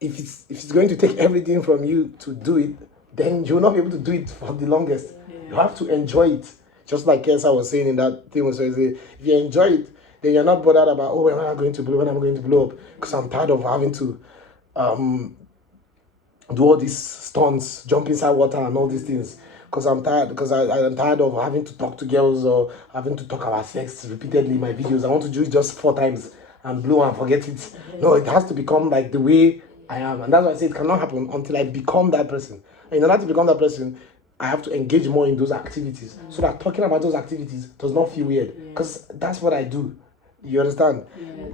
if it's going to take everything from you to do it, then you'll not be able to do it for the longest. You have to enjoy it. Just like Kesa was saying in that thing, was if you enjoy it, then you're not bothered about, oh, when am I going to blow, when am I going to blow up? Because I'm tired of having to do all these stunts, jump inside water and all these things. Because I'm tired, because I'm tired of having to talk to girls or having to talk about sex repeatedly in my videos. I want to do it just 4 times and blow and forget it. No, it has to become like the way I am. And that's why I say it cannot happen until I become that person. And in order to become that person, I have to engage more in those activities so that talking about those activities does not feel weird. Because that's what I do. You understand?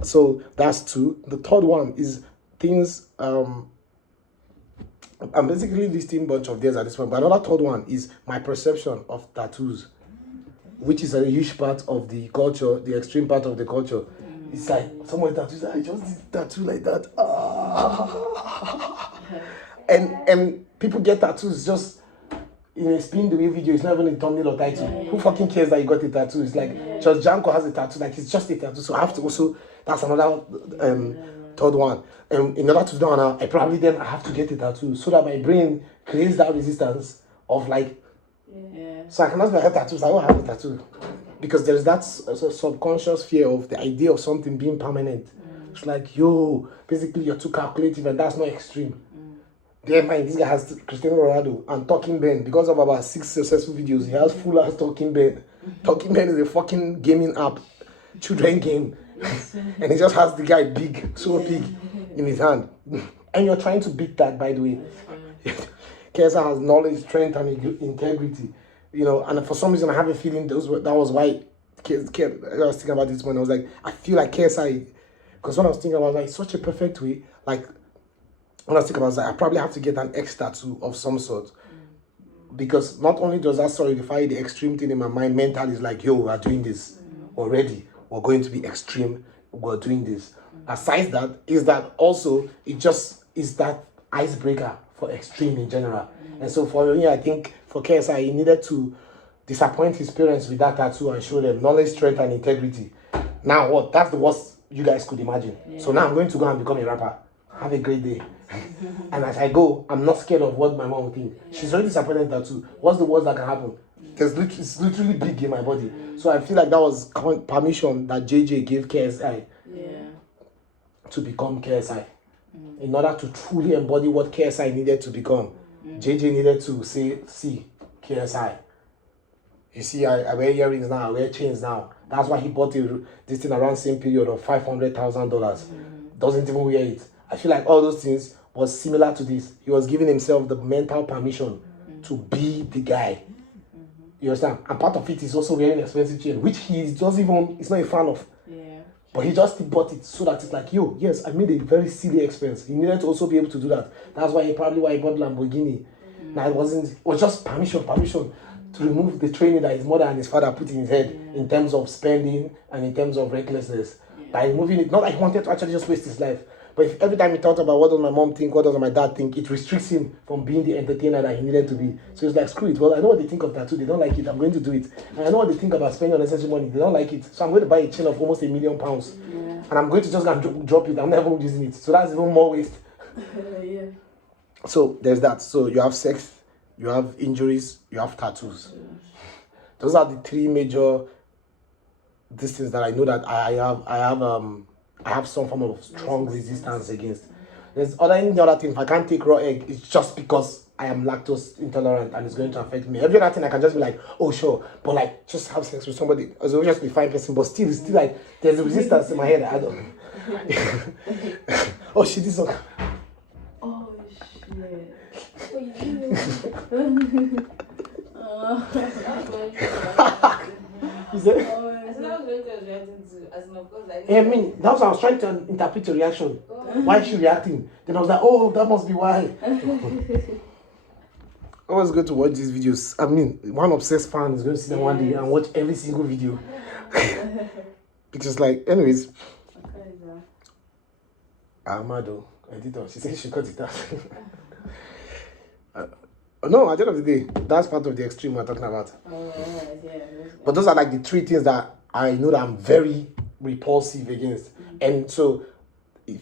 So that's 2. The third one is things... I'm basically listing a bunch of theirs at this point, but another third one is my perception of tattoos, which is a huge part of the culture, the extreme part of the culture. It's like someone tattoos, I just did tattoo like that. And people get tattoos just in a spin the way video. It's not even a thumbnail or title. Who fucking cares that you got a tattoo? It's like just Janko has a tattoo, like it's just a tattoo. So I have to also, that's another third one. And in order to do that, I probably then have to get a tattoo so that my brain creates that resistance of like, so I cannot have tattoos. I won't have a tattoo because there's that subconscious fear of the idea of something being permanent. It's like, yo, basically you're too calculative, and that's not extreme. Bear in mind, this guy has Cristiano Ronaldo and Talking Ben. Because of about 6 successful videos, he has full ass Talking Ben. Talking Ben is a fucking gaming app, children game. And he just has the guy big, so big in his hand. And you're trying to beat that, by the way. Kesa has knowledge, strength, and integrity. You know, and for some reason I have a feeling that was why I was thinking about this when I was like, I feel like Kesa, because when I was thinking about like such a perfect way, like when I was thinking about that, I probably have to get an X tattoo of some sort. Because not only does that solidify the extreme thing in my mind, mental is like, yo, we're doing this already. We're going to be extreme. We're doing this. Aside that, is that also, it just is that icebreaker for extreme in general. And so for me, I think for KSI, he needed to disappoint his parents with that tattoo and show them knowledge, strength, and integrity. Now what? That's the worst you guys could imagine. So now I'm going to go and become a rapper. Have a great day. And as I go, I'm not scared of what my mom will think. She's already disappointed in tattoo. What's the worst that can happen? It's literally big in my body. So I feel like that was permission that JJ gave KSI to become KSI. In order to truly embody what KSI needed to become, JJ needed to say, see, KSI. You see, I wear earrings now, I wear chains now. That's why he bought this thing around the same period of $500,000. Doesn't even wear it. I feel like all those things was similar to this. He was giving himself the mental permission to be the guy. You understand? And part of it is also wearing expensive chain, which he's not a fan of. But he just bought it so that it's like, yo, yes, I made a very silly expense. He needed to also be able to do that. That's why he bought Lamborghini. Now it was just permission to remove the training that his mother and his father put in his head in terms of spending and in terms of recklessness. By removing it, not that he wanted to actually just waste his life. But if every time he thought about what does my mom think, what does my dad think, it restricts him from being the entertainer that he needed to be. So he's like, screw it. Well, I know what they think of tattoo. They don't like it. I'm going to do it. And I know what they think about spending unnecessary money. They don't like it. So I'm going to buy a chain of almost £1 million. And I'm going to just go and drop it. I'm never using it. So that's even more waste. So there's that. So you have sex, you have injuries, you have tattoos. Those are the 3 major things that I know that I have some form of strong resistance against. There's any other thing. If I can't take raw egg, it's just because I am lactose intolerant and it's going to affect me. Every other thing I can just be like, oh sure, but like just have sex with somebody, as just be fine person, but still it's still like there's a resistance in my head. I don't. Oh shit, this one. Oh shit. What you doing? Is it? I mean, that's what I was trying to interpret your reaction. Why is she reacting? Then I was like, oh, that must be why. I always go to watch these videos. I mean, one obsessed fan is going to see them one day and watch every single video. Because, like, anyways. Amado, editor, she said she cut it out. No, at the end of the day, that's part of the extreme we're talking about. But those are like the 3 things that I know that I'm very repulsive against. And so, if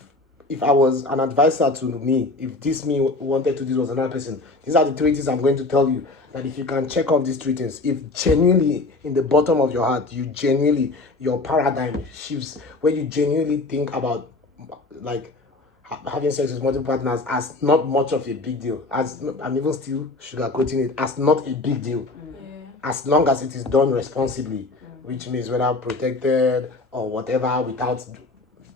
if I was an advisor to me, if this me wanted to do was another person, these are the 3 things I'm going to tell you. That if you can check off these 3 things, if genuinely in the bottom of your heart, your paradigm shifts, where you genuinely think about like having sex with multiple partners as not much of a big deal, as I'm even still sugarcoating it, as not a big deal, as long as it is done responsibly, which means whether protected or whatever, without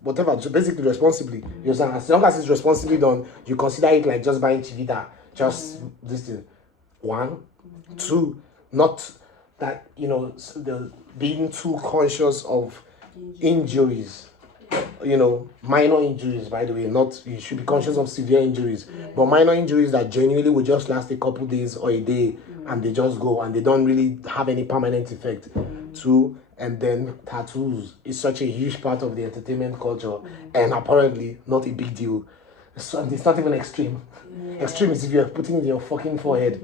whatever, so basically responsibly. You understand? As long as it's responsibly done, you consider it like just buying chivita, just this thing. 1, 2, not that the being too conscious of injuries, minor injuries, by the way. Not, you should be conscious of severe injuries, but minor injuries that genuinely will just last a couple days or a day, and they just go and they don't really have any permanent effect. 2, and then tattoos is such a huge part of the entertainment culture, and apparently not a big deal. So it's not even extreme. Extreme is if you're putting it in your fucking forehead.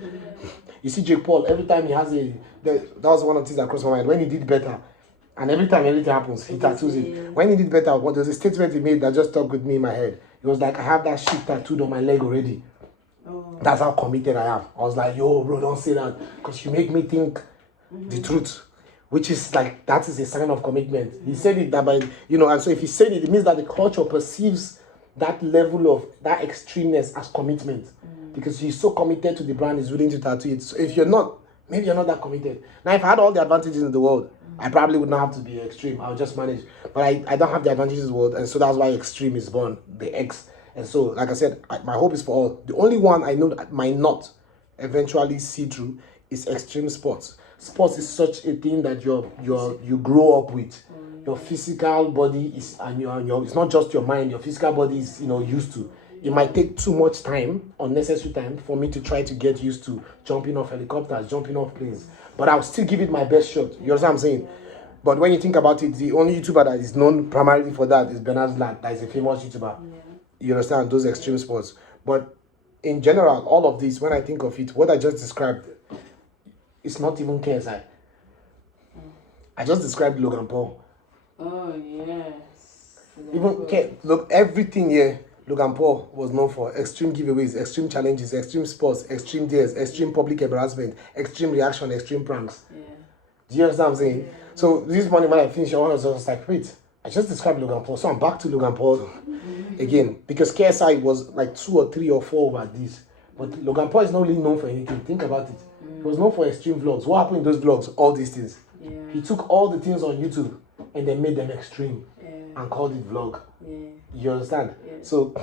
You see Jake Paul, every time he has that was one of the things that crossed my mind. When he did better, and every time anything happens, he tattoos it. When he did better, there's a statement he made that just stuck with me in my head. He was like, I have that shit tattooed on my leg already. That's how committed I am. I was like, yo, bro, don't say that, because you make me think the truth. Which is like, that is a sign of commitment. He said it that by, and so if he said it, it means that the culture perceives that level of that extremeness as commitment, because he's so committed to the brand, he's willing to tattoo it. So if you're not, maybe you're not that committed. Now, if I had all the advantages in the world, I probably would not have to be extreme. I would just manage. But I don't have the advantages in the world, and so that's why extreme is born, the X. And so, like I said, my hope is for all. The only one I know that might not eventually see through is extreme sports. Sports is such a thing that you grow up with. Your physical body is, and it's not just your mind. Your physical body is used to. It might take too much time, unnecessary time, for me to try to get used to jumping off helicopters, jumping off planes. But I'll still give it my best shot. You understand what I'm saying? But when you think about it, the only YouTuber that is known primarily for that is Bernard Ladd. That is a famous YouTuber. You understand? Those extreme sports. But in general, all of this, when I think of it, what I just described, it's not even KSI. I just described Logan Paul. Oh, yes. Look, everything here, Logan Paul was known for: extreme giveaways, extreme challenges, extreme sports, extreme dares, extreme public embarrassment, extreme reaction, extreme pranks. Do you understand what I'm saying? So this morning when I finished, I was just like, wait, I just described Logan Paul, so I'm back to Logan Paul again, because KSI was like 2 or 3 or 4 over this. But Logan Paul is not really known for anything. Think about it. He was known for extreme vlogs. What happened in those vlogs? All these things. He took all the things on YouTube and then made them extreme and called it vlog. You understand? So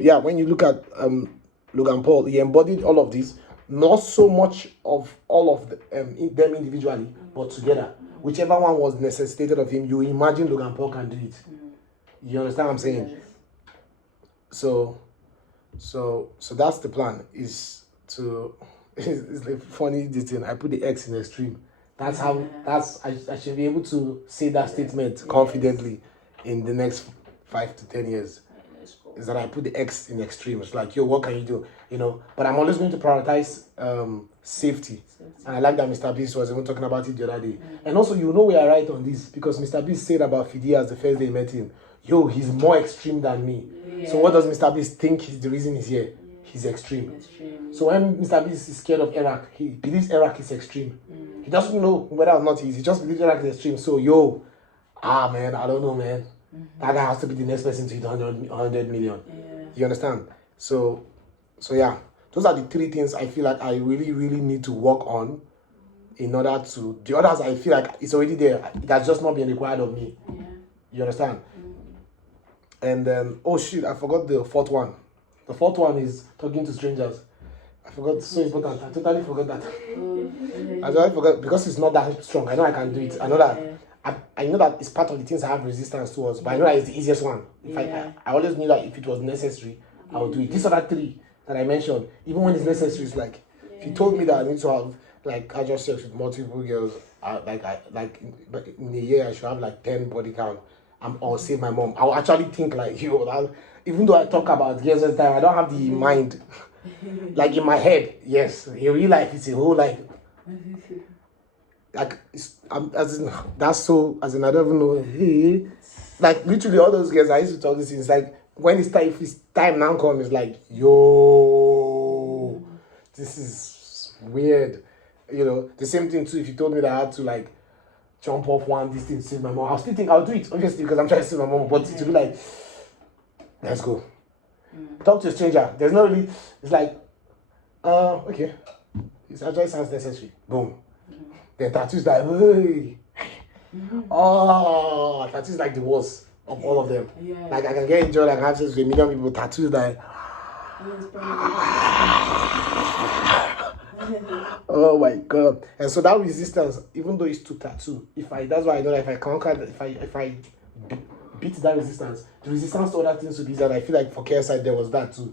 yeah, when you look at Logan Paul, he embodied all of this, not so much of all of them individually, but together. Whichever one was necessitated of him, you imagine Logan Paul can do it. You understand what I'm saying? So that's the plan, is to it's like funny this thing. I put the X in extreme. That's how I should be able to say that statement confidently in the next 5 to 10 years. Is that I put the X in extreme. It's like, yo, what can you do? But I'm always going to prioritize safety. And I like that Mr. Beast was even talking about it the other day. And also, we are right on this, because Mr. Beast said about Fidias the first day he met him, yo, he's more extreme than me. So what does Mr. Beast think is the reason he's here? He's extreme. So when Mr. Beast is scared of Iraq, he believes Iraq is extreme. He doesn't know whether or not he is. He just believes Iraq is extreme. So, man, I don't know, man. That guy has to be the next person to hit 100 million. You understand? So yeah, those are the 3 things I feel like I really, really need to work on in order to. The others, I feel like it's already there. It has just not been required of me. You understand? And then, oh shit, I forgot the 4th one. The 4th one is talking to strangers. I forgot, it's so important. I totally forgot that. I totally forgot, because it's not that strong. I know I can do it. I know that. I know that it's part of the things I have resistance towards, but I know that it's the easiest one. I always knew that if it was necessary, I would do it. These other 3 that I mentioned, even when it's necessary, it's like, if you told me that I need to have like casual sex with multiple girls, like in a year I should have like 10 body count, or save my mom, I'll actually think like, even though I talk about girls all the time, I don't have the mind. Like in my head, yes. In real life, it's a whole like that's so, as in, I don't even know. Hey, like literally all those girls I used to talk to, it's like when it's time, if it's time now comes, it's like, yo, this is weird. You know, the same thing too. If you told me that I had to like jump off one distance to save my mom, I'll still think I'll do it, obviously, because I'm trying to save my mom. But to be like, let's go. Talk to a stranger. There's not really. It's like, okay. It actually sounds necessary. Boom. Then tattoos like, hey. Oh, tattoos like the worst of all of them. Yeah. Like I can get enjoyed, I can have sex with a million people. Tattoos like, oh my god. And so that resistance, even though it's to tattoo, that's why I know that if I conquer, if I beat that resistance, the resistance to other things would be that I feel like for care side there was that too.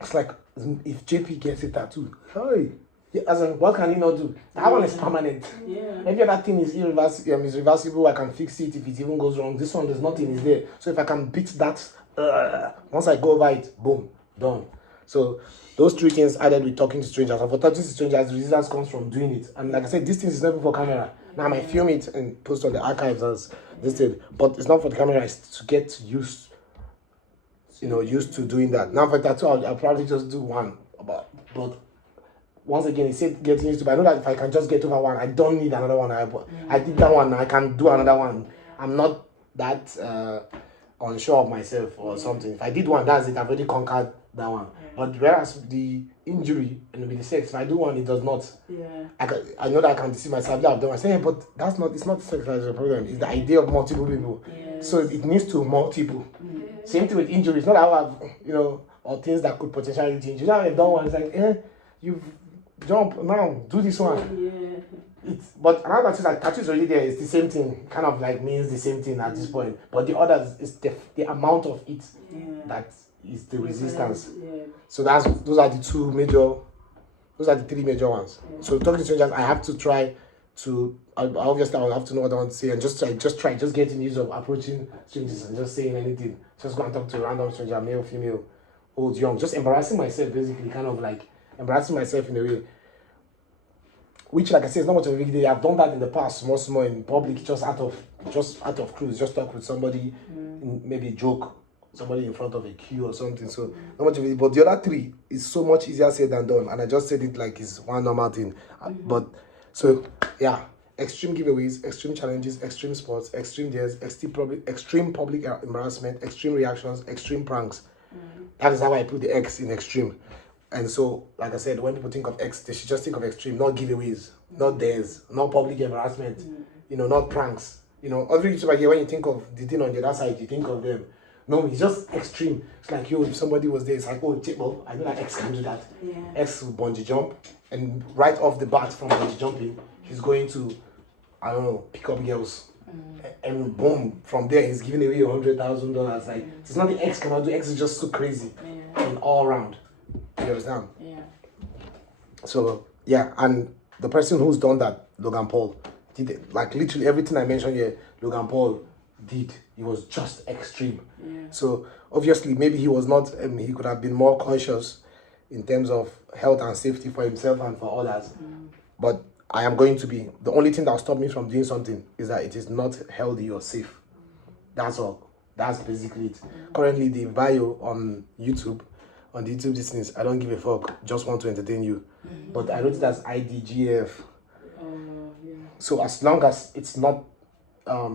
It's like if JP gets a tattoo, hey, yeah, as in, what can he not do? That one is permanent. Yeah. Maybe that thing is reversible. I can fix it if it even goes wrong. This one, there's nothing is there. So if I can beat that, once I go over it, boom, done. So those three things added with talking to strangers. And for talking to strangers, the resistance comes from doing it. And like I said, this thing is never for camera. Now I might film it and post on the archives as this thing, but it's not for the camera. It's to get used, used to doing that. Now for tattoo, I'll probably just do one. But once again, it's getting used to. But I know that if I can just get over one, I don't need another one. I did that one. I can do another one. I'm not that unsure of myself or something. If I did one, that's it. I've already conquered that one. But whereas the injury and with the sex, if I do one, it does not. Yeah. I know that I can deceive myself. That I've done. I say, hey, but it's not sex that's the problem. It's the idea of multiple people. Yes. So it needs to multiple. Same thing with injuries. Not how I've, or things that could potentially lead to injury. Now I've done one. It's like, you've jump now, do this one. Yeah. But another tattoo, like tattoo is already there. It's the same thing. Kind of like means the same thing at this point. But the others is the amount of it that is the resistance. Yeah. So those are the three major ones. So talking to strangers, I have to try to obviously I'll have to know what I want to say and just getting used of approaching strangers and just saying anything. Just go and talk to a random stranger, male, female, old, young, just embarrassing myself basically, kind of like embarrassing myself in a way. Which, like I said, is not much of a big deal. I've done that in the past, small in public, just out of cruise, just talk with somebody, maybe joke, somebody in front of a queue or something. So not much of it. But the other three is so much easier said than done, and I just said it like it's one normal thing. But so yeah, extreme giveaways, extreme challenges, extreme sports, extreme dares, extreme public embarrassment, extreme reactions, extreme pranks. That is how I put the X in extreme. And so, like I said, when people think of X, they should just think of extreme, not giveaways, not dares, not public embarrassment, not pranks. Every YouTuber here, when you think of the thing on the other side, you think of them. No, it's just extreme. It's like, if somebody was there, it's like, oh, well, I know that X can do that. Yeah. X will bungee jump, and right off the bat from bungee jumping, he's going to, I don't know, pick up girls. And boom, from there, he's giving away $100,000. Like, it's not the X cannot do. X is just so crazy and all around. You understand? Yeah. So yeah, and the person who's done that, Logan Paul, did it. Like literally everything I mentioned here, Logan Paul did. It was just extreme. Yeah. So obviously, maybe he was not. He could have been more conscious in terms of health and safety for himself and for others. But I am going to be. The only thing that will stop me from doing something is that it is not healthy or safe. That's all. That's basically it. Currently, the bio on YouTube. On the YouTube business, I don't give a fuck. Just want to entertain you. But I wrote it as IDGF. Yeah. So as long as it's not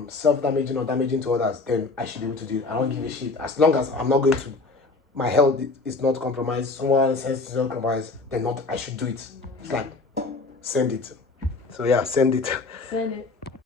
self-damaging or damaging to others, then I should be able to do it. I don't give a shit. As long as I'm not going to, my health is not compromised, someone else's health is not compromised, then I should do it. It's like, send it. So yeah, send it. Send it.